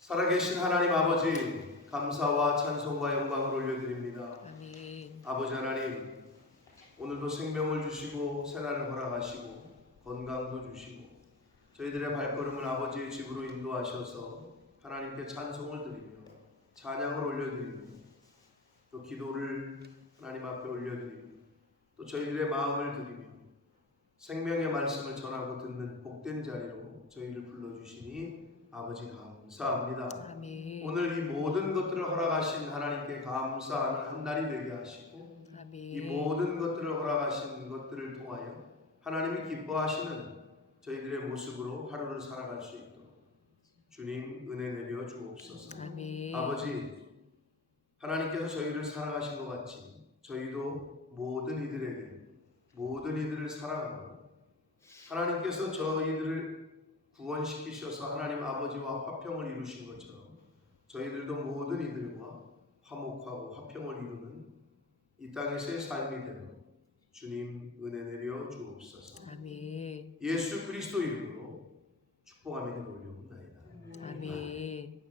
살아계신 하나님 아버지, 감사와 찬송과 영광을 올려드립니다. 아멘. 아버지 하나님, 오늘도 생명을 주시고 새날을 허락하시고 건강도 주시고 저희들의 발걸음을 아버지의 집으로 인도하셔서 하나님께 찬송을 드리며 찬양을 올려드리며 또 기도를 하나님 앞에 올려드리며 또 저희들의 마음을 드리며 생명의 말씀을 전하고 듣는 복된 자리로 저희를 불러주시니 아버지 감사합니다. 아멘. 오늘 이 모든 것들을 허락하신 하나님께 감사하는 한 날이 되게 하시고 아멘. 이 모든 것들을 허락하신 것들을 통하여 하나님이 기뻐하시는 저희들의 모습으로 하루를 살아갈 수 있도록 주님 은혜 내려 주옵소서. 아멘. 아버지, 하나님께서 저희를 사랑하신 것 같이 저희도 모든 이들을 사랑하고 하나님께서 저희들을 구원시키셔서 하나님 아버지와 화평을 이루신 것처럼 저희들도 모든 이들과 화목하고 화평을 이루는 이 땅에서의 삶이 되도록 주님 은혜 내려 주옵소서. 아멘. 예수 그리스도 이름으로 축복하며 기도 올려옵나이다. 아멘.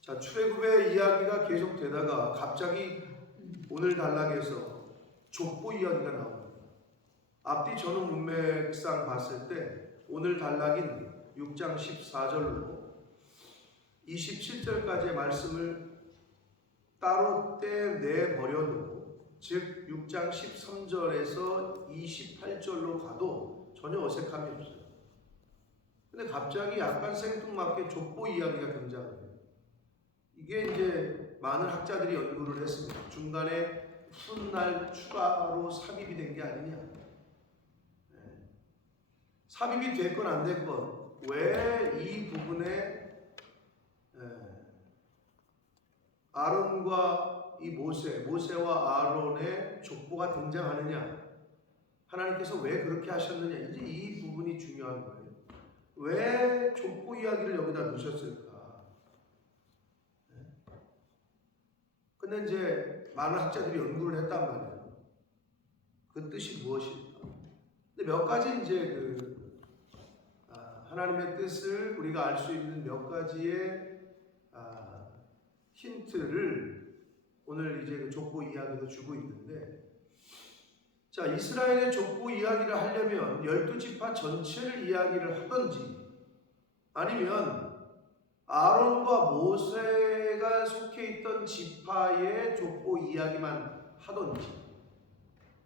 자, 출애굽의 이야기가 계속되다가 갑자기 오늘 단락에서 족보 이야기가 나옵니다. 앞뒤 전후 문맥상 봤을 때 오늘 단락인 6장 14절로 27절까지의 말씀을 따로 떼내버려도 즉 6장 13절에서 28절로 가도 전혀 어색함이 없어요. 근데 갑자기 약간 생뚱맞게 족보 이야기가 등장해요. 이게 이제 많은 학자들이 연구를 했습니다. 중간에 훗날 추가로 삽입이 된 게 아니냐. 삽입이 됐건 안 됐건 왜 이 부분에 아론과 이 모세와 아론의 족보가 등장하느냐, 하나님께서 왜 그렇게 하셨느냐, 이제 이 부분이 중요한 거예요. 왜 족보 이야기를 여기다 넣으셨을까? 근데 이제 많은 학자들이 연구를 했단 말이에요. 그 뜻이 무엇일까? 근데 몇 가지 이제 하나님의 뜻을 우리가 알 수 있는 몇 가지의 힌트를 오늘 이제 그 족보 이야기도 주고 있는데, 자, 이스라엘의 족보 이야기를 하려면 12지파 전체를 이야기를 하든지 아니면 아론과 모세가 속해 있던 지파의 족보 이야기만 하든지,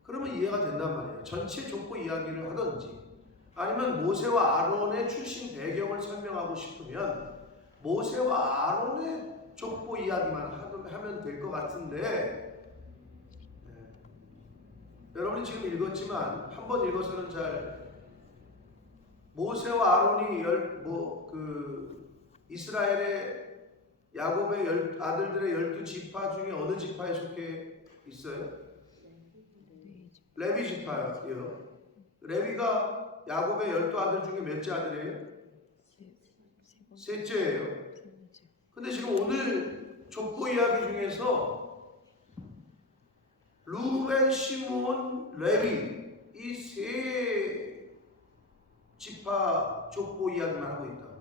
그러면 이해가 된단 말이에요. 전체 족보 이야기를 하든지 아니면 모세와 아론의 출신 배경을 설명하고 싶으면 모세와 아론의 족보 이야기만 하면 될 것 같은데, 여러분이 지금 읽었지만 한번 읽어서는 잘 모세와 아론이 이스라엘의 야곱의 아들들의 12지파 중에 어느 지파에 속해 있어요? 레위 지파예요. 레위가 야곱의 12아들 중에 몇째 아들이에요? 셋째예요. 근데 지금 오늘 족보 이야기 중에서 루벤, 시몬, 레위 이 세 지파 족보 이야기만 하고 있다고.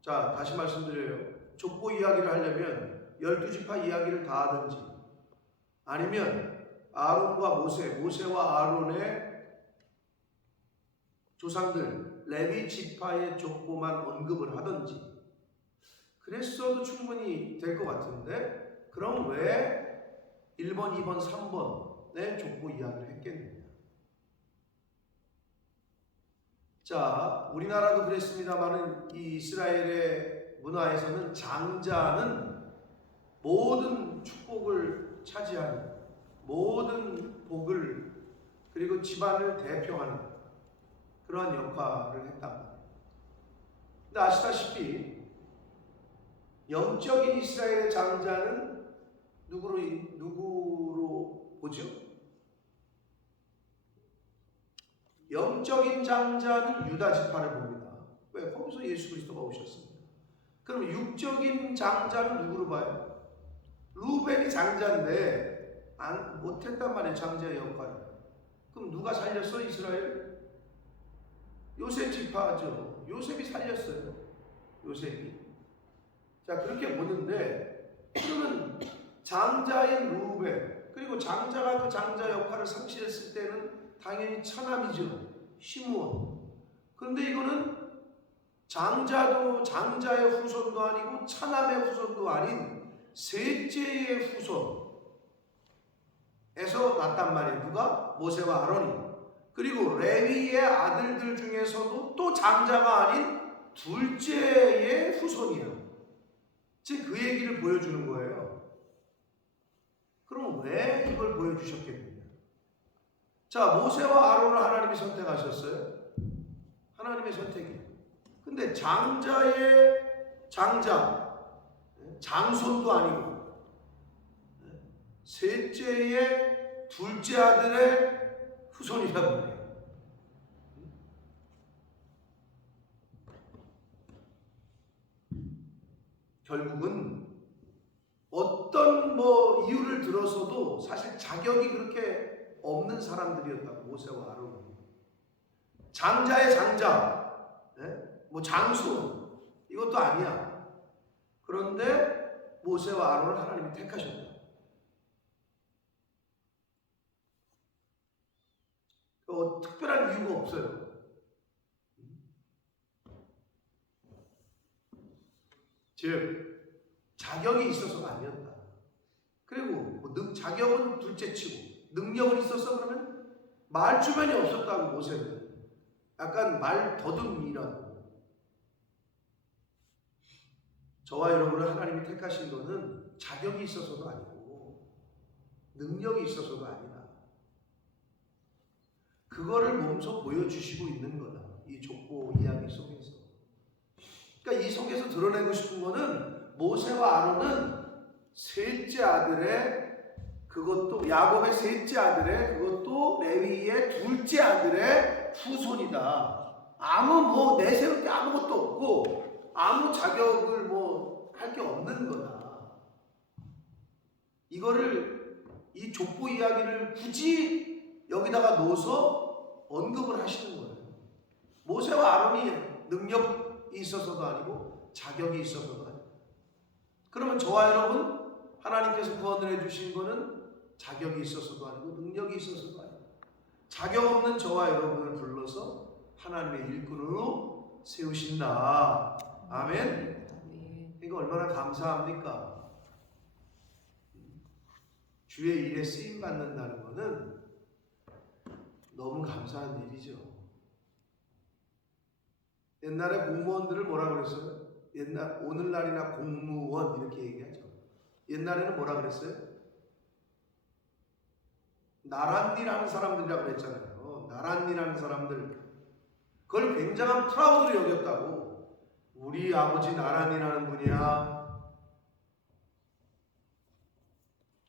자, 다시 말씀드려요. 족보 이야기를 하려면 12지파 이야기를 다 하든지 아니면 아론과 모세와 아론의 조상들 레위 지파의 족보만 언급을 하든지 그랬어도 충분히 될 것 같은데, 그럼 왜 1번, 2번, 3번의 족보 이야기를 했겠느냐. 자, 우리나라도 그랬습니다만은 이 이스라엘의 문화에서는 장자는 모든 축복을 차지하는, 모든 복을 그리고 집안을 대표하는 그러한 역할을 했단 말이에요. 근데 아시다시피 영적인 이스라엘의 장자는 누구로 보죠? 영적인 장자는 유다 지파를 봅니다. 왜? 거기서 예수 그리스도가 오셨습니다. 그럼 육적인 장자는 누구로 봐요? 루벤이 장자인데 못했단 말이에요, 장자의 역할을. 그럼 누가 살렸어, 이스라엘? 요셉 지파죠. 요셉이 살렸어요. 요셉이. 자, 그렇게 보는데, 그러면 장자인 루벤, 그리고 장자가 그 장자 역할을 상실했을 때는 당연히 차남이죠. 시므온. 근데 이거는 장자도 장자의 후손도 아니고 차남의 후손도 아닌 셋째의 후손에서 났단 말이에요. 누가? 모세와 아론이. 그리고 레위의 아들들 중에서도 또 장자가 아닌 둘째의 후손이에요. 지금 그 얘기를 보여주는 거예요. 그럼 왜 이걸 보여주셨겠느냐? 자, 모세와 아론을 하나님이 선택하셨어요. 하나님의 선택이에요. 근데 장자의 장자, 장손도 아니고 셋째의 둘째 아들의 후손이란 말이에요. 결국은 어떤 이유를 들어서도 사실 자격이 그렇게 없는 사람들이었다고. 모세와 아론은 장자의 장자, 장손 이것도 아니야. 그런데 모세와 아론을 하나님이 택하셨다. 특별한 이유가 없어요. 즉 자격이 있어서가 아니었다. 그리고 자격은 둘째치고 능력은 있었어. 그러면 말 주변이 없었다고. 모세는 약간 말 더듬이라고. 저와 여러분을 하나님이 택하신 것은 자격이 있어서도 아니고 능력이 있어서도 아니다. 그거를 몸소 보여주시고 있는 거다. 이 족보 이야기 속에서. 그러니까 이 속에서 드러내고 싶은 거는 모세와 아론은 셋째 아들의, 그것도 야곱의 셋째 아들의, 그것도 레위의 둘째 아들의 후손이다. 내세울 게 아무것도 없고 아무 자격을 할 게 없는 거다. 이거를, 이 족보 이야기를 굳이 여기다가 넣어서 언급을 하시는 거예요. 모세와 아론이 능력이 있어서도 아니고 자격이 있어서도 아니고. 그러면 저와 여러분, 하나님께서 구원을 해주신 거는 자격이 있어서도 아니고 능력이 있어서도 아니고 자격 없는 저와 여러분을 불러서 하나님의 일꾼으로 세우신다. 아멘. 이거 얼마나 감사합니까? 주의 일에 쓰임 받는다는 것은 너무 감사한 일이죠. 옛날에 공무원들을 뭐라 그랬어요? 오늘날이나 공무원 이렇게 얘기하죠. 옛날에는 뭐라 그랬어요? 나란니라는 사람들이라고 그랬잖아요. 나란니라는 사람들. 그걸 굉장한 프라우드로 여겼다고. 우리 아버지 나란이라는 분이야.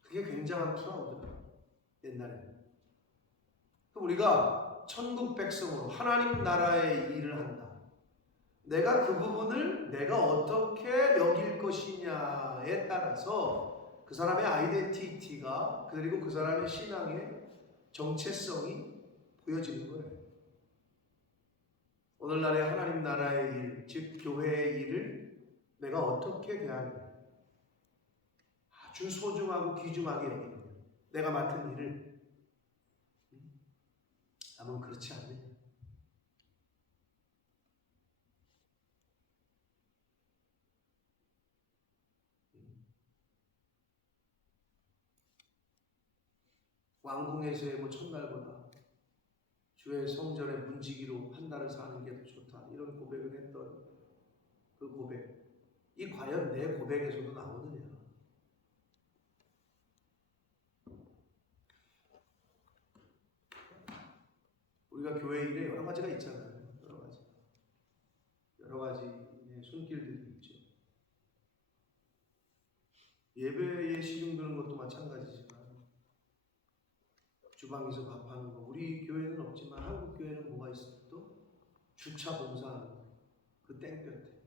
그게 굉장한 프라우드다. 옛날에. 우리가 천국 백성으로 하나님 나라의 일을 한다. 내가 그 부분을 내가 어떻게 여길 것이냐에 따라서 그 사람의 아이덴티티가, 그리고 그 사람의 신앙의 정체성이 보여지는 거예요. 오늘날의 하나님 나라의 일, 즉 교회의 일을 내가 어떻게 대하느냐. 아주 소중하고 귀중하게 여기는 거예요. 내가 맡은 일을. 아무 그렇지 않느냐. 왕궁에서의 첫날보다 주의 성전의 문지기로 한 달을 사는 게 더 좋다. 이런 고백을 했던 그 고백. 이 과연 내 고백에서도 나오느냐. 우리가 교회 일에 여러 가지가 있잖아요. 여러 가지 손길들이 있죠. 예배에 시중 드는 것도 마찬가지지만 주방에서 밥하는 거, 우리 교회는 없지만 한국 교회는 뭐가 있어요? 또 주차 봉사하는 거, 그 땡볕에.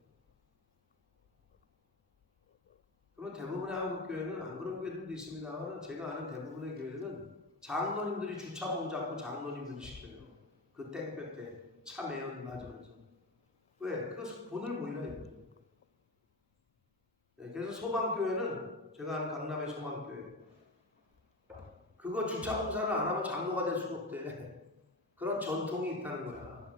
그러면 대부분의 한국 교회는, 안 그런 교회들도 있습니다만 제가 아는 대부분의 교회는 장로님들이 주차봉 잡고 장로님들이 시켜요. 그 땡볕에 참회연 맞으면서. 왜? 그것은 본을 보이라 이거죠. 네, 그래서 소망교회는 제가 아는 강남의 소망교회, 그거 주차 공사를 안 하면 장로가 될 수가 없대. 그런 전통이 있다는 거야.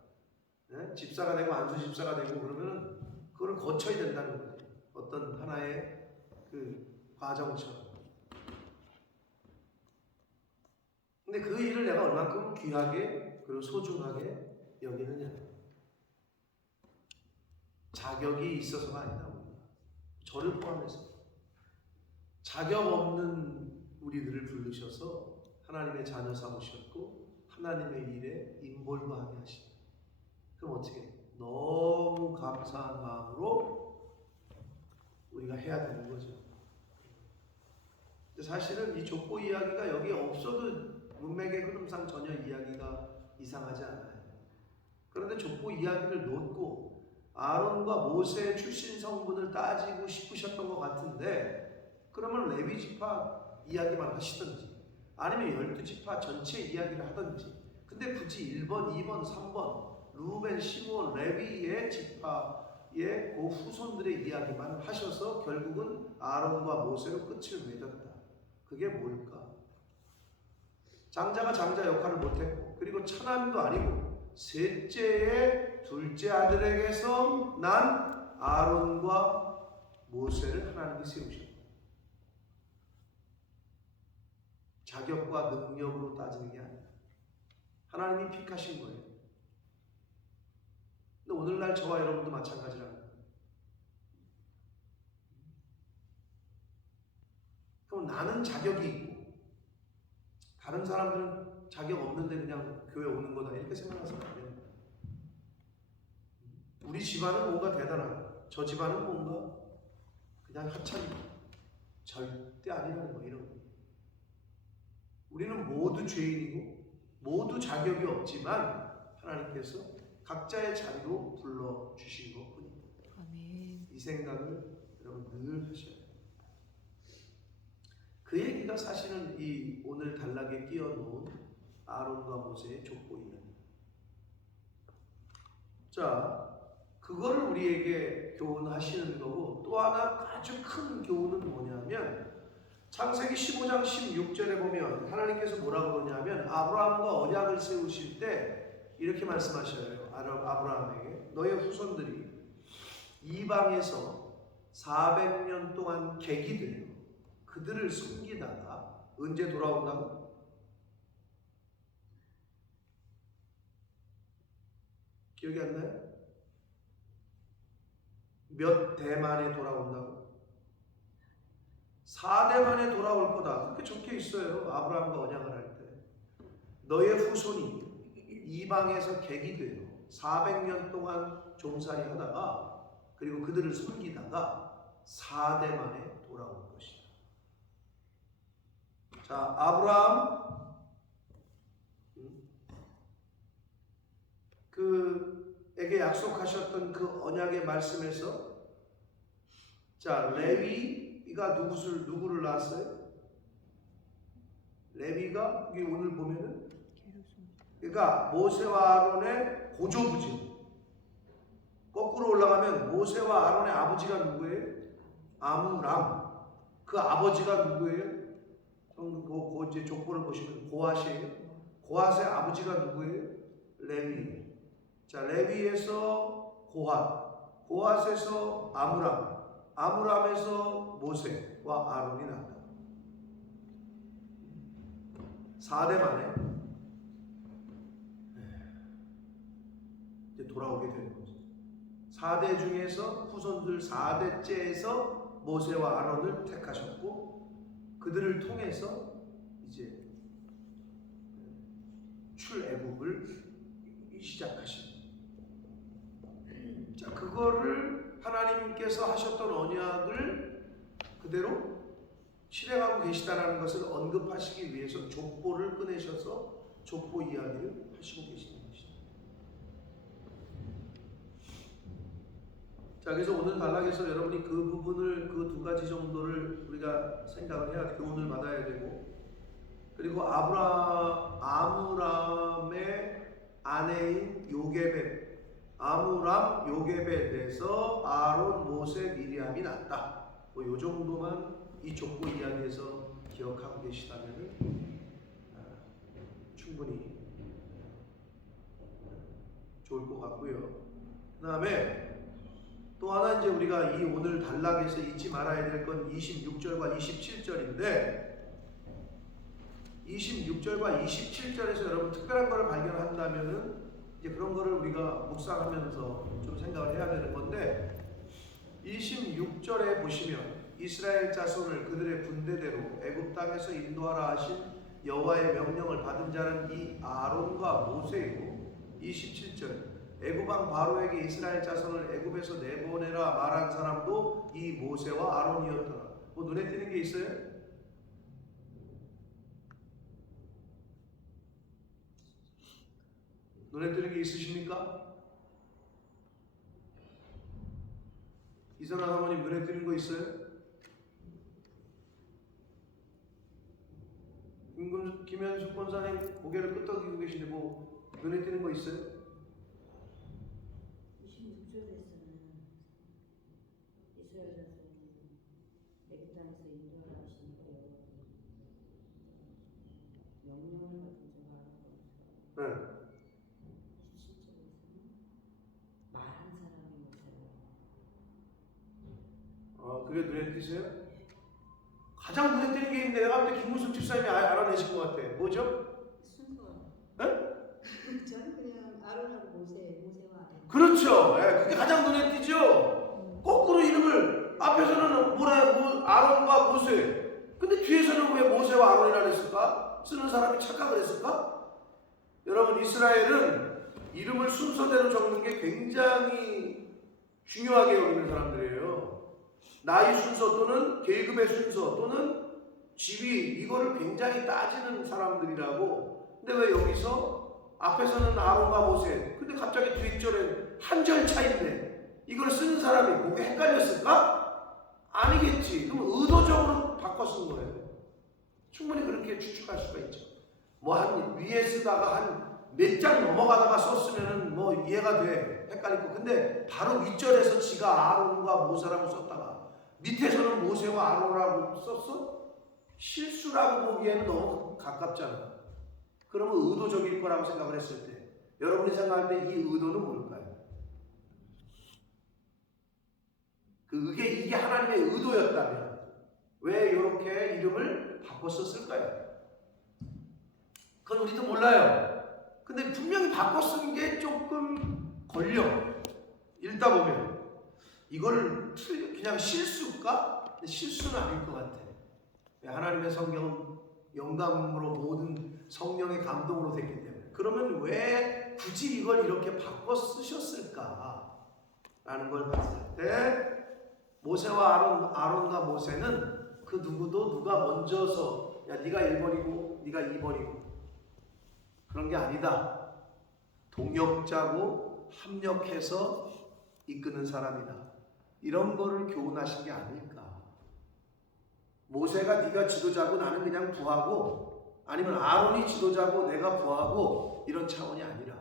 네? 집사가 되고 안수 집사가 되고 그러면은 그걸 거쳐야 된다는 거지. 어떤 하나의 그 과정처럼. 근데 그 일을 내가 얼만큼 귀하게 그리고 소중하게 여기느냐. 자격이 있어서가 아니다. 저를 포함해서 자격 없는 우리들을 부르셔서 하나님의 자녀 삼으셨고 하나님의 일에 인볼브하게 하시다. 그럼 어떻게? 너무 감사한 마음으로 우리가 해야 되는 거죠. 근데 사실은 이 족보 이야기가 여기 없어도 문맥의 흐름상 전혀 이야기가 이상하지 않아요. 그런데 족보 이야기를 놓고 아론과 모세의 출신 성분을 따지고 싶으셨던 것 같은데, 그러면 레위 지파 이야기만 하시든지 아니면 12지파 전체 이야기를 하든지, 근데 굳이 1번, 2번, 3번 루벤, 시므온, 레위의 지파의 그 후손들의 이야기만 하셔서 결국은 아론과 모세로 끝을 맺었다. 그게 뭘까? 장자가 장자 역할을 못했고, 그리고 천함도 아니고 셋째의 둘째 아들에게서 난 아론과 모세를 하나님이 세우셨다. 자격과 능력으로 따지는 게 아니라 하나님이 픽하신 거예요. 근데 오늘날 저와 여러분도 마찬가지라는 거예요. 그럼 나는 자격이 있고 다른 사람들은 자격 없는데 그냥 교회 오는 거다 이렇게 생각해서는 안 됩니다. 우리 집안은 뭔가 대단하다, 저 집안은 뭔가 그냥 하찮다, 절대 아니라는 거. 이런 거. 우리는 모두 죄인이고 모두 자격이 없지만 하나님께서 각자의 자리로 불러주신 것뿐입니다. 아멘. 이 생각을 여러분 늘 하셔야 돼요. 그 얘기가 사실은 이 오늘 단락에 끼워놓은 아론과 모세의 족보 이야기. 자, 그거를 우리에게 교훈하시는 거고, 또 하나 아주 큰 교훈은 뭐냐면 창세기 15장 16절에 보면 하나님께서 뭐라고 그러냐면 아브라함과 언약을 세우실 때 이렇게 말씀하셔요. 아브라함에게 너의 후손들이 이방에서 400년 동안 객이 되어 그들을 숨기다가 언제 돌아온다고? 기억이 안 나요? 몇 대 만에 돌아온다고? 4대 만에 돌아올 거다. 그렇게 적혀 있어요. 아브라함과 언약을 할 때. 너의 후손이 이방에서 객이 되어 400년 동안 종살이 하다가 그리고 그들을 숨기다가 4대 만에 돌아올 것이다. 자, 아브라함 그에게 약속하셨던 그 언약의 말씀에서 자, 레위가 누구를 낳았어요? 레위가 여기 오늘 보면은 그러니까 모세와 아론의 고조부죠. 거꾸로 올라가면 모세와 아론의 아버지가 누구예요? 아므람. 그 아버지가 누구예요? 그 이제 족보를 보시면 고핫이에요. 고핫의 아버지가 누구예요? 레위. 자, 레위에서 고핫, 고핫에서 아므람, 아므람에서 모세와 아론이 났다. 4대 만에 이제 돌아오게 되는 거죠. 4대 중에서 후손들 4대째에서 모세와 아론을 택하셨고 그들을 통해서 이제 출애굽을 시작하신. 자, 그거를 하나님께서 하셨던 언약을 그대로 실행하고 계시다는 것을 언급하시기 위해서 족보를 꺼내셔서 족보 이야기를 하시고 계시는 것이죠. 자, 그래서 오늘 단락에서 여러분이 그 부분을 그 두 가지 정도를 우리가 생각을 해야 교훈을 받아야 되고, 그리고 아므람의 아내인 요게벳, 아므람 요게벳에서 아론, 모세, 미리암이 났다. 뭐 요 정도만 이 족보 이야기에서 기억하고 계시다면 충분히 좋을 것 같고요. 그 다음에 또 하나 이제 우리가 이 오늘 단락에서 잊지 말아야 될 건 26절과 27절인데 26절과 27절에서 여러분 특별한 것을 발견한다면은 이제 그런 거를 우리가 묵상하면서 좀 생각을 해야 되는 건데 26절에 보시면 이스라엘 자손을 그들의 분대대로 애굽 땅에서 인도하라 하신 여호와의 명령을 받은 자는 이 아론과 모세이고 27절 애굽 왕 바로에게 이스라엘 자손을 애굽에서 내보내라 말한 사람도 이 모세와 아론이었더라. 뭐 눈에 띄는 게 있어요? 눈에 띄는 게 있으십니까? 이선아 사모님 눈에 띄는 거 있어요? 김현숙 권사님 고개를 끄덕이고 계시는데 뭐 눈에 띄는 거 있어요? 26절에서는 이스라엘 자손이 애굽 땅에서 인도하라 하신 명령을 받은 자가 네. 27절에서는 말한 사람이 모세라. 그게 눈에 띄세요? 가장 눈에 띄는 게 있는데 내가 볼 때 김문숙 집사님이 알아내신 것 같아. 뭐죠? 순서가. 네? 저는 그냥 아론하고 모세와 아론. 그렇죠. 예, 그게 가장 눈에 띄죠. 거꾸로 이름을 앞에서는 아론과 모세. 근데 뒤에서는 왜 모세와 아론이라 그랬을까? 쓰는 사람이 착각을 했을까? 여러분 이스라엘은 이름을 순서대로 적는 게 굉장히 중요하게 여기는 사람들이에요. 나이 순서 또는 계급의 순서 또는 지위 이거를 굉장히 따지는 사람들이라고. 근데 왜 여기서 앞에서는 아론과 모세 근데 갑자기 뒷절엔 한 절 차인데 이걸 쓰는 사람이 그게 헷갈렸을까? 아니겠지. 그럼 의도적으로 바꿔 쓴 거예요. 충분히 그렇게 추측할 수가 있죠. 뭐 한 위에 쓰다가 한 몇 장 넘어가다가 썼으면 뭐 이해가 돼. 헷갈리고. 근데 바로 윗절에서 지가 아론과 모세라고 썼다가 밑에서는 모세와 아론이라고 썼어? 실수라고 보기에는 너무 가깝잖아. 그러면 의도적일 거라고 생각을 했을 때 여러분이 생각할 때 이 의도는 뭘까요? 이게 하나님의 의도였다면 왜 이렇게 이름을 바꿔 썼을까요? 그건 우리도 몰라요. 근데 분명히 바꿔 쓴 게 조금 걸려. 읽다 보면 이걸 그냥 실수일까? 실수는 아닐 것 같아. 하나님의 성경은 영감으로 모든 성령의 감동으로 됐기 때문에. 그러면 왜 굳이 이걸 이렇게 바꿔 쓰셨을까? 라는 걸 봤을 때 모세와 아론과 모세는 그 누구도 누가 먼저서 야 네가 1번이고 네가 2번이고 그런 게 아니다. 동역자고 합력해서 이끄는 사람이다. 이런 거를 교훈하신 게 아닐까. 모세가 네가 지도자고 나는 그냥 부하고 아니면 아론이 지도자고 내가 부하고 이런 차원이 아니라.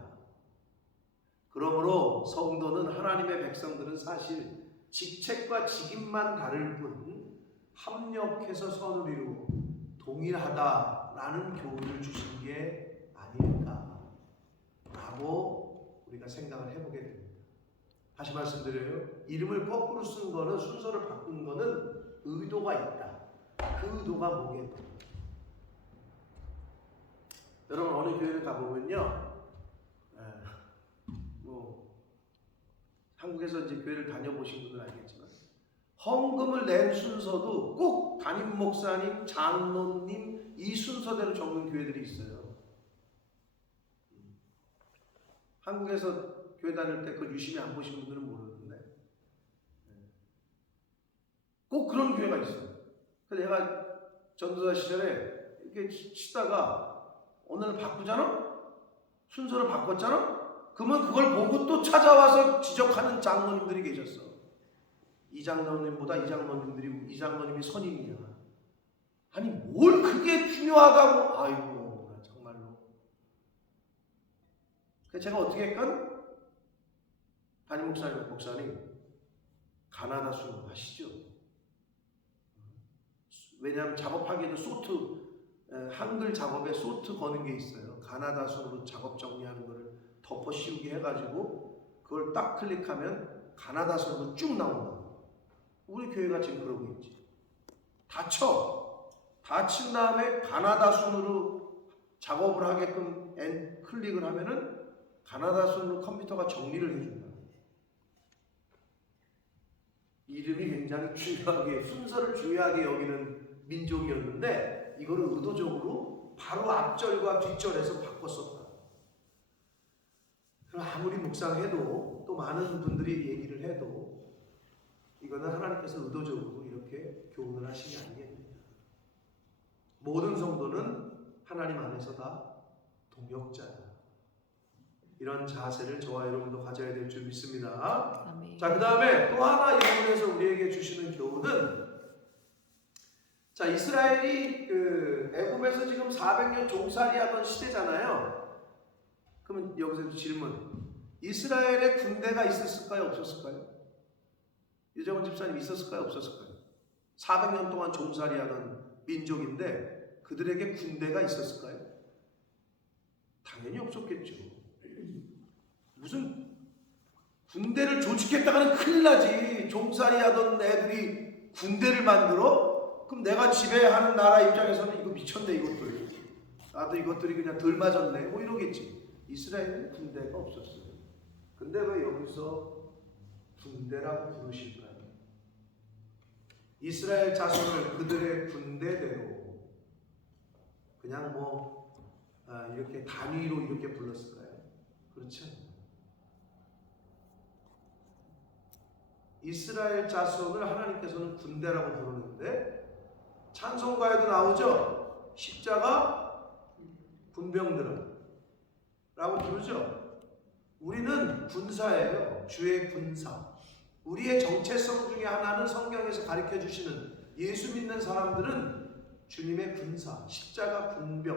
그러므로 성도는 하나님의 백성들은 사실 직책과 직임만 다를 뿐 합력해서 선을 이루고 동일하다라는 교훈을 주신 게 아닐까 라고 우리가 생각을 해보게 됩니다. 다시 말씀드려요. 이름을 거꾸로 쓴 거는 순서를 바꾼 거는 의도가 있다. 그 의도가 뭐겠죠? 여러분 어느 교회를 가보면요, 한국에서 이제 교회를 다녀보신 분은 알겠지만 헌금을 낸 순서도 꼭 담임 목사님, 장로님 이 순서대로 적는 교회들이 있어요. 한국에서 교회 다닐 때 그걸 유심히 안 보신 분들은 모르는데 꼭 그런 교회가 있어요. 그래서 내가 전도사 시절에 이렇게 치다가 오늘 바꾸잖아? 순서를 바꿨잖아? 그러면 그걸 보고 또 찾아와서 지적하는 장로님들이 계셨어. 이 장로님보다 이 장로님이 선임이야. 아니 뭘 그게 중요하다고. 아이고 정말로. 그래서 제가 어떻게 했건 담임 목사님 가나다 순으로 하시죠. 왜냐하면 작업하기에도 소트 한글 작업에 소트 거는 게 있어요. 가나다 순으로 작업 정리하는 거를 덮어 씌우기 해가지고 그걸 딱 클릭하면 가나다 순으로 쭉 나온다. 우리 교회가 지금 그러고 있지. 다친 다음에 가나다 순으로 작업을 하게끔 클릭을 하면은 가나다 순으로 컴퓨터가 정리를 해준다. 이름이 굉장히 중요하게 순서를 중요하게 여기는 민족이었는데 이거를 의도적으로 바로 앞절과 뒷절에서 바꿨었다. 그럼 아무리 묵상해도 또 많은 분들이 얘기를 해도 이거는 하나님께서 의도적으로 이렇게 교훈을 하신 게 아니겠느냐. 모든 성도는 하나님 안에서 다 동역자다. 이런 자세를 저와 여러분도 가져야 될 줄 믿습니다. 아멘. 자, 그 다음에 또 하나 이 부분에서 우리에게 주시는 교훈은, 자, 이스라엘이 애굽에서 지금 400년 종살이하던 시대잖아요. 그러면 여기서 질문, 이스라엘에 군대가 있었을까요? 없었을까요? 유정원 집사님 있었을까요? 없었을까요? 400년 동안 종살이하던 민족인데 그들에게 군대가 있었을까요? 당연히 없었겠죠. 무슨 군대를 조직했다가는 큰일 나지. 종살이 하던 애들이 군대를 만들어? 그럼 내가 지배하는 나라 입장에서는 이거 미쳤네 이것들. 나도 이것들이 그냥 덜 맞았네 뭐 이러겠지. 이스라엘은 군대가 없었어요. 근데 왜 여기서 군대라고 부르실까요? 이스라엘 자손을 그들의 군대대로 그냥 이렇게 단위로 이렇게 불렀을까요? 그렇지 않아요. 이스라엘 자손을 하나님께서는 군대라고 부르는데 찬송가에도 나오죠. 십자가 군병들은 라고 부르죠. 우리는 군사예요. 주의 군사. 우리의 정체성 중에 하나는 성경에서 가르쳐 주시는 예수 믿는 사람들은 주님의 군사, 십자가 군병.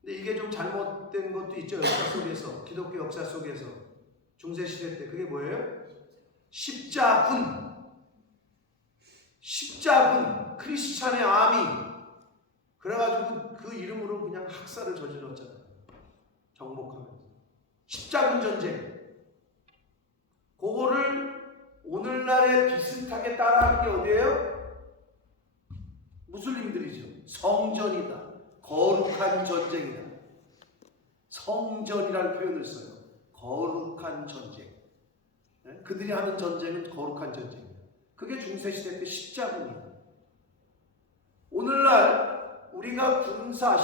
근데 이게 좀 잘못된 것도 있죠. 역사 속에서, 기독교 역사 속에서. 중세시대 때 그게 뭐예요? 십자군, 크리스찬의 아미. 그래가지고 그 이름으로 그냥 학살을 저질렀잖아요. 정복하면서 십자군 전쟁. 그거를 오늘날에 비슷하게 따라하는 게 어디예요? 무슬림들이죠. 성전이다. 거룩한 전쟁이다. 성전이라는 표현을 써요. 거룩한 전쟁. 그들이 하는 전쟁은 거룩한 전쟁이다. 그게 중세시대 때 십자군이다. 오늘날 우리가 군사,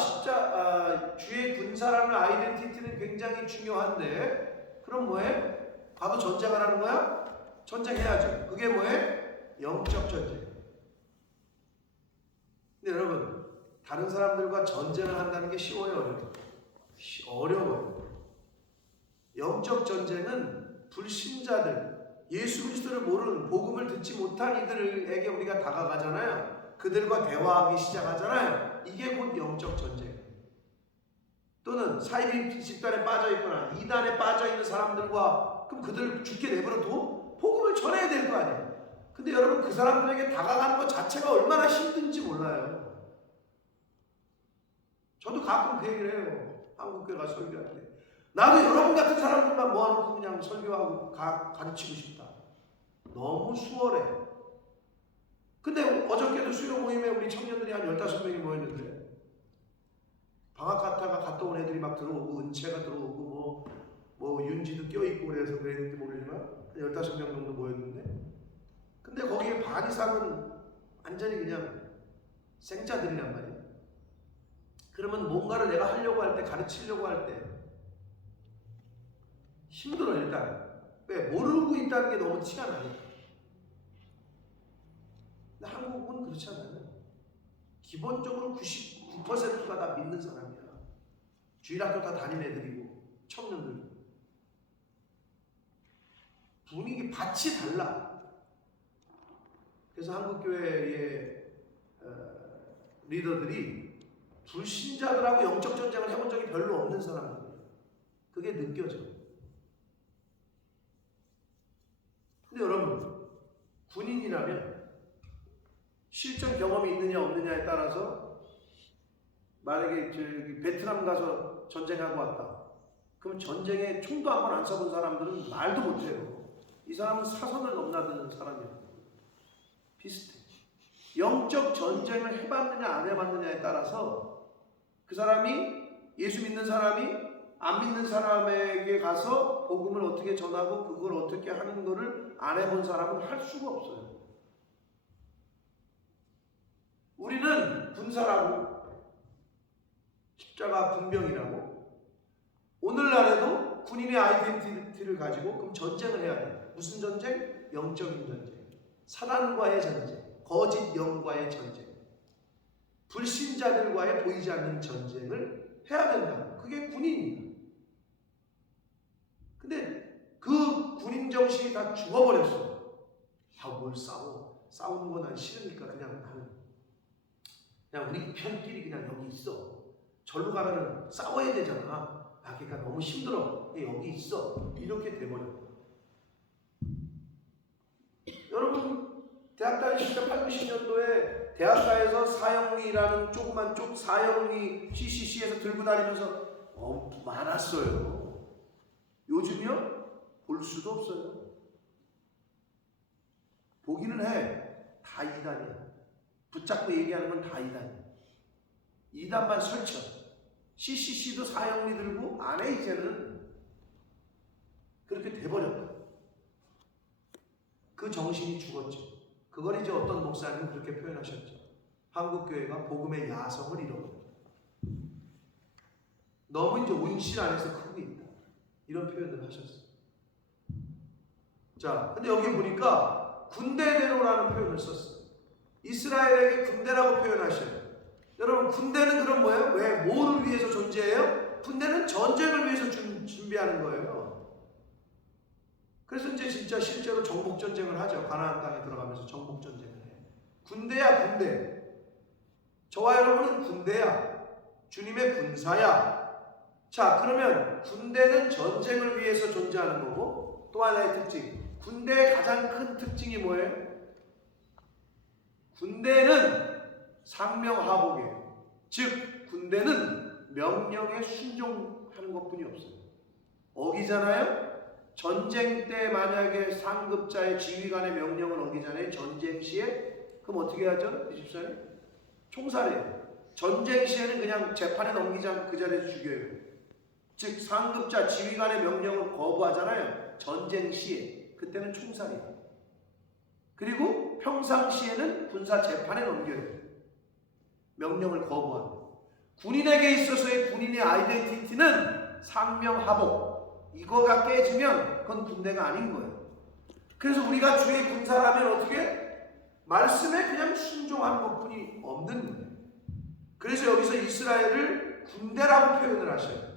주의 군사라는 아이덴티티는 굉장히 중요한데, 그럼 뭐해? 가서 전쟁을 하는 거야? 전쟁해야죠. 그게 뭐해? 영적 전쟁. 근데 여러분, 다른 사람들과 전쟁을 한다는 게 쉬워요, 어려워요? 어려워요. 영적 전쟁은 불신자들, 예수 그리스도를 모르는, 복음을 듣지 못한 이들에게 우리가 다가가잖아요. 그들과 대화하기 시작하잖아요. 이게 곧 영적 전쟁. 또는 사이비 집단에 빠져있거나 이단에 빠져있는 사람들과, 그럼 그들을 죽게 내버려둬? 복음을 전해야 될 거 아니에요. 근데 여러분, 그 사람들에게 다가가는 것 자체가 얼마나 힘든지 몰라요. 저도 가끔 그 얘기를 해요. 한국교회 가서 설교할 때. 나도 여러분 같은 사람들만 모아놓고 그냥 설교하고 가르치고 싶다. 너무 수월해. 근데 어저께도 수요 모임에 우리 청년들이 한 15명이 모였는데, 방학 갔다 온 애들이 막 들어오고, 은채가 들어오고, 윤지도 껴있고 그래서 그랬는지 모르지만, 한 15명 정도 모였는데, 근데 거기에 반 이상은 완전히 그냥 생짜들이란 말이에요. 그러면 뭔가를 내가 하려고 할 때, 가르치려고 할 때 힘들어. 일단 왜? 모르고 있다는 게 너무 티가 나니까. 근데 한국은 그렇지 않아요. 기본적으로 99%가 다 믿는 사람이야. 주일학교 다 다니는 애들이고 청년들. 분위기 밭이 달라. 그래서 한국교회의 리더들이 불신자들하고 영적 전쟁을 해본 적이 별로 없는 사람들. 그게 느껴져. 근데 여러분, 군인이라면 실전 경험이 있느냐 없느냐에 따라서 만약에 저기 베트남 가서 전쟁하고 왔다. 그럼 전쟁에 총도 한 번 안 써본 사람들은 말도 못해요. 이 사람은 사선을 넘나드는 사람이야. 비슷해. 영적 전쟁을 해봤느냐 안 해봤느냐에 따라서 그 사람이 예수 믿는 사람이 안 믿는 사람에게 가서 복음을 어떻게 전하고 그걸 어떻게 하는 거를 안 해본 사람은 할 수가 없어요. 우리는 군사라고 십자가 군병이라고 오늘날에도 군인의 아이덴티티를 가지고 그럼 전쟁을 해야 돼. 무슨 전쟁? 영적인 전쟁. 사단과의 전쟁. 거짓 영과의 전쟁. 불신자들과의 보이지 않는 전쟁을 해야 된다. 그게 군인입니다. 근데 그 군인 정신이 다 죽어버렸어요. 아, 뭘 싸워. 싸우는 거 난 싫으니까 그냥 나는 그냥 우리 편끼리 그냥 여기 있어. 절로 가면은 싸워야 되잖아. 아, 그러니까 너무 힘들어. 여기 있어. 이렇게 돼버려. 여러분, 대학 다니실 때 8, 90년도에 대학가에서 사형리라는 조그만 쪽 사형리 CCC에서 들고 다니면서 많았어요. 요즘요? 볼 수도 없어요. 보기는 해. 다 이단이야. 붙잡고 얘기하는 건 다 이단이야. 이단만 설쳐. CCC도 사형리 들고 안 해 이제는. 그렇게 돼버렸다. 그 정신이 죽었죠. 그걸 이제 어떤 목사님은 그렇게 표현하셨죠. 한국교회가 복음의 야성을 잃어버렸다. 너무 이제 운실 안에서 크고 있다. 이런 표현을 하셨어요. 자, 근데 여기 보니까 군대대로라는 표현을 썼어요. 이스라엘에게 군대라고 표현하셔요. 여러분, 군대는 그럼 뭐예요? 왜? 뭐를 위해서 존재해요? 군대는 전쟁을 위해서 준비하는 거예요. 그래서 이제 진짜 실제로 정복전쟁을 하죠. 가나안 땅에 들어가면서 정복전쟁을 해요. 군대야, 군대. 저와 여러분은 군대야. 주님의 군사야. 자, 그러면 군대는 전쟁을 위해서 존재하는 거고 또 하나의 특징. 군대의 가장 큰 특징이 뭐예요? 군대는 상명하복이에요. 즉 군대는 명령에 순종하는 것뿐이 없어요. 어기잖아요. 전쟁 때 만약에 상급자의 지휘관의 명령을 어기잖아요. 전쟁 시에 그럼 어떻게 하죠? 24일? 총살해요. 전쟁 시에는 그냥 재판에 넘기지 않고 그 자리에서 죽여요. 즉 상급자 지휘관의 명령을 거부하잖아요. 전쟁 시에 그때는 총살이에요. 그리고 평상시에는 군사 재판에 넘겨요. 명령을 거부하는. 군인에게 있어서의 군인의 아이덴티티는 상명하복. 이거가 깨지면 그건 군대가 아닌 거예요. 그래서 우리가 주의 군사라면 어떻게? 말씀에 그냥 순종하는 것뿐이 없는 거예요. 그래서 여기서 이스라엘을 군대라고 표현을 하셔요.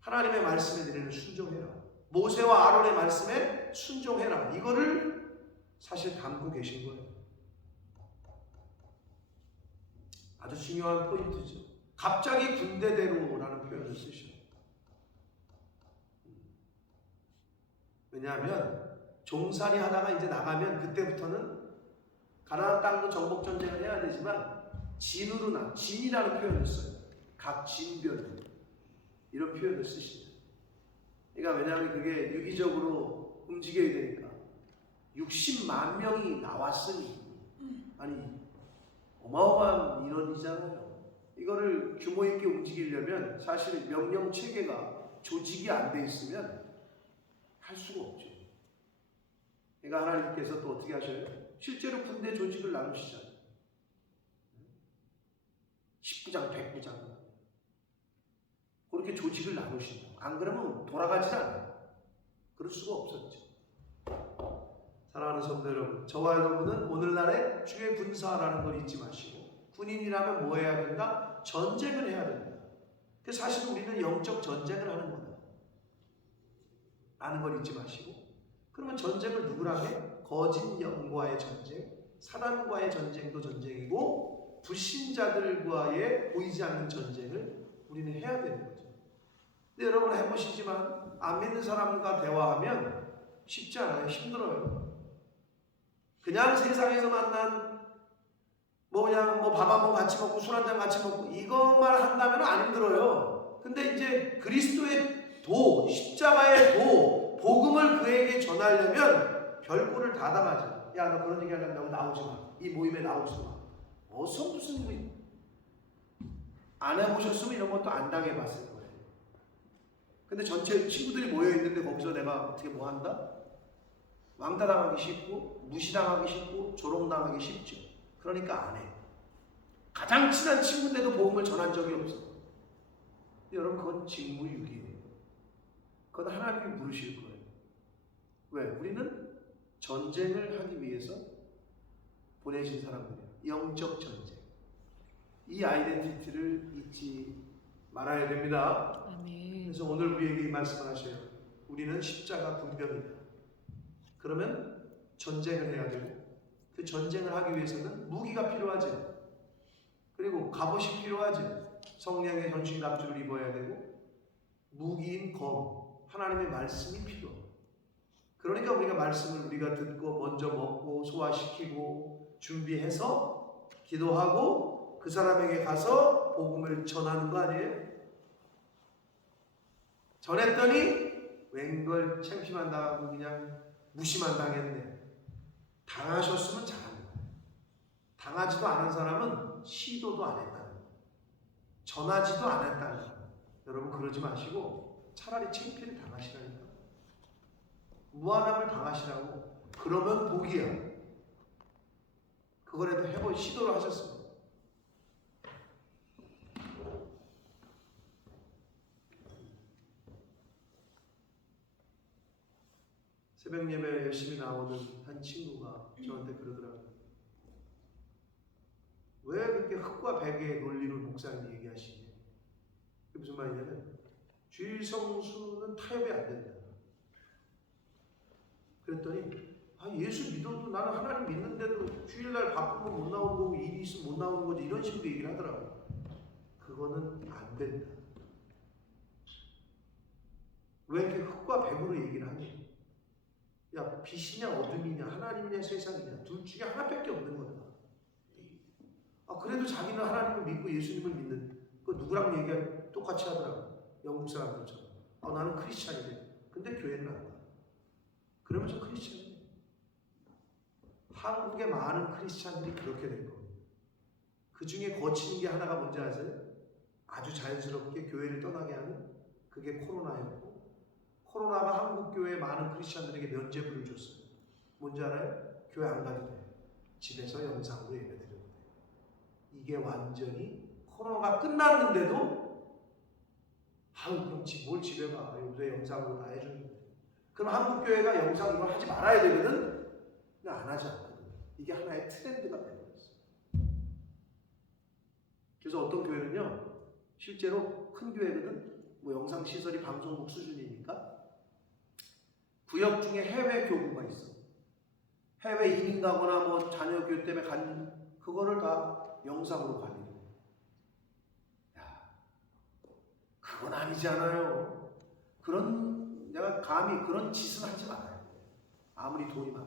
하나님의 말씀에 너희는 순종해라. 모세와 아론의 말씀에 순종해라. 이거를 사실 담고 계신 거예요. 아주 중요한 포인트죠. 갑자기 군대대로라는 표현을 쓰셔요. 왜냐하면 종살이 하다가 이제 나가면 그때부터는 가나안 땅도 정복 전쟁을 해야 되지만 진으로 진이라는 표현을 써요. 각 진별 이런 표현을 쓰십니다. 그러니까 왜냐하면 그게 유기적으로 움직여야 되니까 60만 명이 나왔으니 아니 어마어마한 인원이잖아요. 이거를 규모 있게 움직이려면 사실 명령 체계가 조직이 안 돼 있으면 할 수가 없죠. 그러니까 하나님께서 또 어떻게 하셔요? 실제로 군대 조직을 나누시잖아요. 10부장, 100부장 그렇게 조직을 나누신다. 안 그러면 돌아가지 않아요. 그럴 수가 없었죠. 사랑하는 성도 여러분, 저와 여러분은 오늘날의 주의 군사라는 걸 잊지 마시고 군인이라면 뭐 해야 된다? 전쟁을 해야 된다. 그래서 사실 우리는 영적 전쟁을 하는 거다. 라는 걸 잊지 마시고 그러면 전쟁을 누구랑 해? 거짓 영과의 전쟁, 사단과의 전쟁도 전쟁이고 불신자들과의 보이지 않는 전쟁을 우리는 해야 되는 거죠. 근데 여러분 해보시지만 안 믿는 사람과 대화하면 쉽지 않아요. 힘들어요. 그냥 세상에서 만난 그냥 밥 한 번 같이 먹고 술 한 잔 같이 먹고 이것만 한다면 안 힘들어요. 근데 이제 그리스도의 도, 십자가의 도, 복음을 그에게 전하려면 별꼴을 다 당하죠. 야, 너 그런 얘기 하려면 여기 나오지 마. 이 모임에 나오지 마. 어서 무슨 모임? 안 해보셨으면 이런 것도 안 당해봤을 거예요. 근데 전체 친구들이 모여있는데 거기서 내가 어떻게 뭐 한다? 왕따당하기 쉽고 무시당하기 쉽고 조롱당하기 쉽죠. 그러니까 안 해. 가장 친한 친구인데도 복음을 전한 적이 없어. 근데 여러분 그건 직무유기예요. 그건 하나님이 부르실 거예요. 왜? 우리는 전쟁을 하기 위해서 보내신 사람들이에요. 영적 전쟁. 이 아이덴티티를 잊지 말아야 됩니다. 아멘. 그래서 오늘 우리에게 이 말씀을 하셔요. 우리는 십자가 군병이다. 그러면 전쟁을 해야 되고 그 전쟁을 하기 위해서는 무기가 필요하죠. 그리고 갑옷이 필요하죠. 성령의 전신 갑주를 입어야 되고 무기인 검, 하나님의 말씀이 필요해요. 그러니까 우리가 말씀을 우리가 듣고 먼저 먹고 소화시키고 준비해서 기도하고 그 사람에게 가서 복음을 전하는 거 아니에요? 전했더니 웬걸 창피만 당하고 그냥 무시만 당했네. 당하셨으면 잘한 거예요. 당하지도 않은 사람은 시도도 안 했다는 거예요. 전하지도 않았다는 거예요. 여러분 그러지 마시고 차라리 창피를 당하시라니까. 무한함을 당하시라고. 그러면 복이야. 그거라도 시도를 하셨습니다. 새벽 예배 열심히 나오는 한 친구가 저한테 그러더라고요. 왜 그렇게 흙과 백의 논리를 목사님이 얘기하시니? 그게 무슨 말이냐면 주일 성수는 타협이 안 된다. 그랬더니 예수 믿어도 나는 하나님 믿는데도 주일날 바쁘면 못 나오는 거고 일이 있으면 못 나오는 거지 이런 식으로 얘기를 하더라고요. 그거는 안 된다. 왜 이렇게 흙과 백으로 얘기를 하니? 야, 빛이냐 어둠이냐 하나님이냐 세상이냐 둘 중에 하나밖에 없는 거다. 그래도 자기는 하나님을 믿고 예수님을 믿는 그 누구랑 얘기하면 똑같이 하더라고. 영국 사람들처럼. 나는 크리스찬이래. 근데 교회는 안 가. 그러면서 크리스찬이래. 한국의 많은 크리스찬들이 그렇게 된 겁니다. 그 중에 거치는 게 하나가 뭔지 아세요? 아주 자연스럽게 교회를 떠나게 하는 그게 코로나였고 코로나가 한국 교회의 많은 크리스찬들에게 면죄부를 줬어요. 뭔지 알아요? 교회 안 가도 돼. 집에서 영상으로 예배드려도 돼. 이게 완전히 코로나가 끝났는데도 그럼 뭘 집에 가. 요새 영상으로 다 해주는데. 그럼 한국 교회가 영상 이걸 하지 말아야 되거든? 근데 안 하지 않거든. 이게 하나의 트렌드가 되어버렸어요. 그래서 어떤 교회는요, 실제로 큰 교회거든? 영상 시설이 방송국 수준이니까 구역 중에 해외 교구가 있어. 해외 이민 가거나 자녀 교육 때문에 간 그거를 다 영상으로 관리해. 야, 그건 아니잖아요. 내가 감히 그런 짓은 하지 말아요. 아무리 돈이 많아.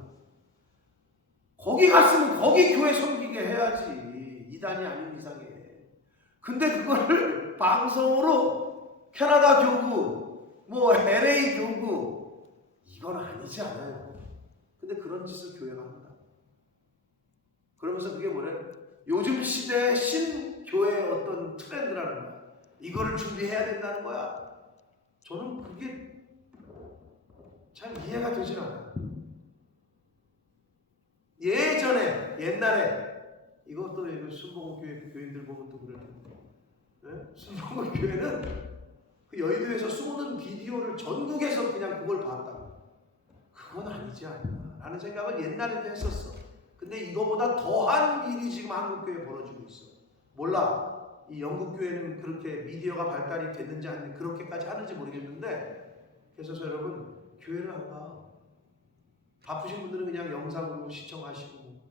거기 갔으면 거기 교회 섬기게 해야지. 이단이 아닌 이상에. 근데 그거를 방송으로 캐나다 교구, LA 교구 이건 아니지 않아요. 근데 그런 짓을 교회가 합니다. 그러면서 그게 뭐래? 요즘 시대의 신교회의 어떤 트렌드라는 거야. 이거를 준비해야 된다는 거야. 저는 그게 잘 이해가 되질 않아요. 옛날에 이것도 순복음 교회 교인들 보면 또 그럴 텐데, 네? 순복음 교회는 그 여의도에서 쏘는 비디오를 전국에서 그냥 그걸 봤다고. 그건 아니지 않나 라는 생각을 옛날에도 했었어. 근데 이거보다 더한 일이 지금 한국교회에 벌어지고 있어. 몰라. 이 영국교회는 그렇게 미디어가 발달이 됐는지 아닌지 그렇게까지 하는지 모르겠는데, 그래서 여러분 교회를 안 가. 바쁘신 분들은 그냥 영상으로 시청하시고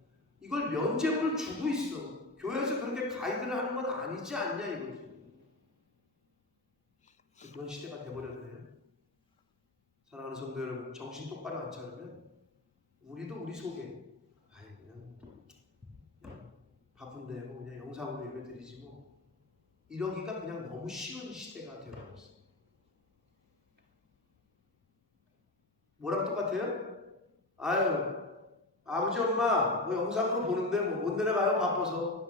이걸 면죄부를 주고 있어. 교회에서 그렇게 가이드를 하는 건 아니지 않냐 이거지. 그런 시대가 돼버렸네요. 사랑하는 성도 여러분, 정신 똑바로 안 차리면 우리도 우리 속에 그냥 바쁜데 뭐 그냥 영상으로 예배 드리지 뭐 이러기가 그냥 너무 쉬운 시대가 되어버렸어요. 뭐랑 똑같아요? 아유, 아버지 엄마 뭐 영상으로 보는데 뭐 못 내려가요 바빠서.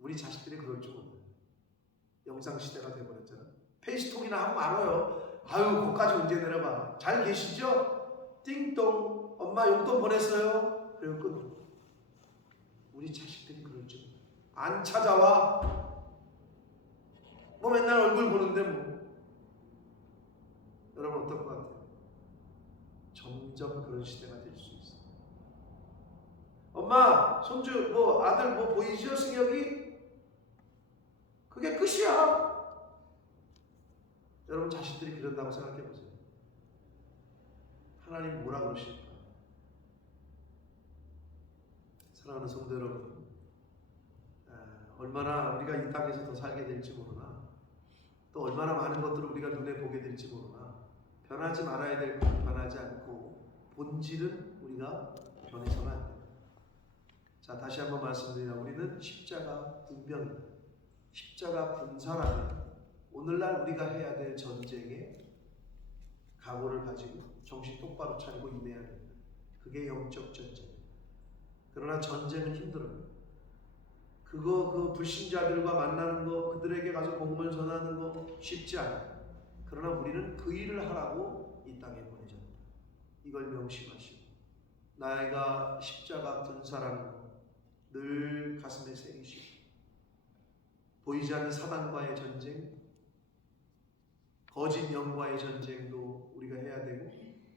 우리 자식들이 그럴 줄 몰라요. 영상 시대가 돼버렸잖아. 페이스톡이나 하고 말아요. 아유, 거기까지 언제 내려가. 잘 계시죠? 띵동. 엄마 용돈 보냈어요. 그리고 끊어. 우리 자식들이 그럴 줄 몰라요. 안 찾아와. 뭐 맨날 얼굴 보는데 뭐. 여러분 어떨 것 같아요? 점점 그런 시대가 될 수 있어요. 엄마, 손주, 뭐 아들 뭐 보이죠? 승혁이? 그게 끝이야. 여러분 자식들이 그런다고 생각해 보세요. 하나님 뭐라 그러실까? 사랑하는 성도 여러분, 얼마나 우리가 이 땅에서 더 살게 될지 모르나, 또 얼마나 많은 것들을 우리가 눈에 보게 될지 모르나, 변하지 말아야 될 것 변하지 않고 본질은 우리가 변해서는 안 됩니다. 자, 다시 한번 말씀드리나 우리는 십자가 분명입니다. 십자가 분사라면 오늘날 우리가 해야 될 전쟁에 각오를 가지고 정신 똑바로 차리고 임해야 됩니다. 그게 영적 전쟁입니다. 그러나 전쟁은 힘들어요. 그 불신자들과 만나는 거, 그들에게 가서 복음을 전하는 거 쉽지 않아요. 그러나 우리는 그 일을 하라고 이 땅에 보내졌다. 이걸 명심하시고 나이가 십자가 분사라는 거 늘 가슴에 새기시고 보이지 않는 사단과의 전쟁, 거짓 영과의 전쟁도 우리가 해야 되고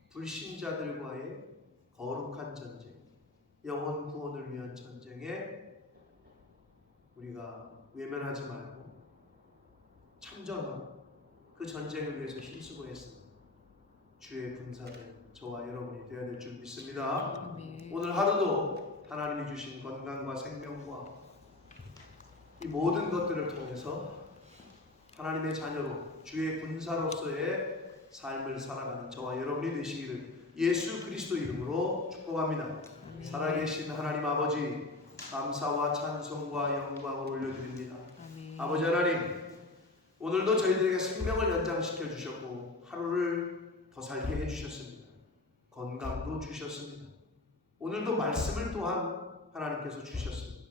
불신자들과의 거룩한 전쟁, 영혼 구원을 위한 전쟁에 우리가 외면하지 말고 참전하고 그 전쟁을 위해서 힘쓰고 했습니다. 주의 분사된 저와 여러분이 되어야 될 줄 믿습니다. 오늘 하루도 하나님이 주신 건강과 생명과 이 모든 것들을 통해서 하나님의 자녀로 주의 군사로서의 삶을 살아가는 저와 여러분이 되시기를 예수 그리스도 이름으로 축복합니다. 살아계신 하나님 아버지, 감사와 찬송과 영광을 올려드립니다. 아버지 하나님, 오늘도 저희들에게 생명을 연장시켜 주셨고 하루를 더 살게 해주셨습니다. 건강도 주셨습니다. 오늘도 말씀을 또한 하나님께서 주셨습니다.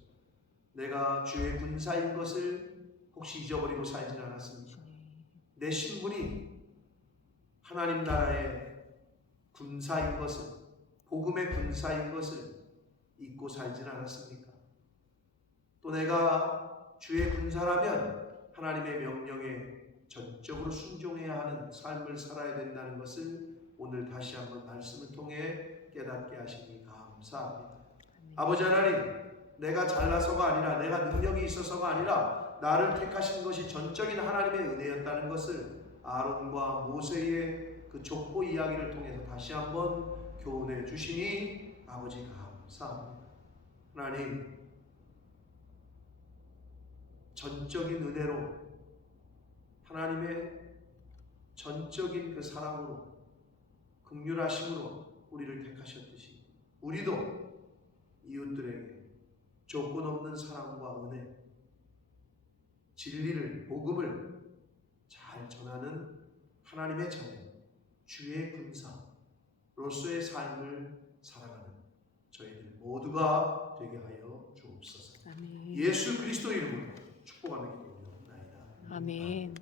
내가 주의 군사인 것을 혹시 잊어버리고 살지는 않았습니까? 내 신분이 하나님 나라의 군사인 것을, 복음의 군사인 것을 잊고 살지는 않았습니까? 또 내가 주의 군사라면 하나님의 명령에 전적으로 순종해야 하는 삶을 살아야 된다는 것을 오늘 다시 한번 말씀을 통해 깨닫게 하시니 감사합니다. 아버지 하나님, 내가 잘나서가 아니라 내가 능력이 있어서가 아니라 나를 택하신 것이 전적인 하나님의 은혜였다는 것을 아론과 모세의 그 족보 이야기를 통해서 다시 한번 교훈해 주시니 아버지 감사합니다. 하나님, 전적인 은혜로 하나님의 전적인 그 사랑으로 긍휼하심으로 우리를 택하셨듯이 우리도 이웃들에게 조건 없는 사랑과 은혜, 진리를, 복음을 잘 전하는 하나님의 자녀, 주의 군사로서의 삶을 살아가는 저희들 모두가 되게 하여 주옵소서. 예수 그리스도 이름으로 축복하며 기도합니다. 아멘.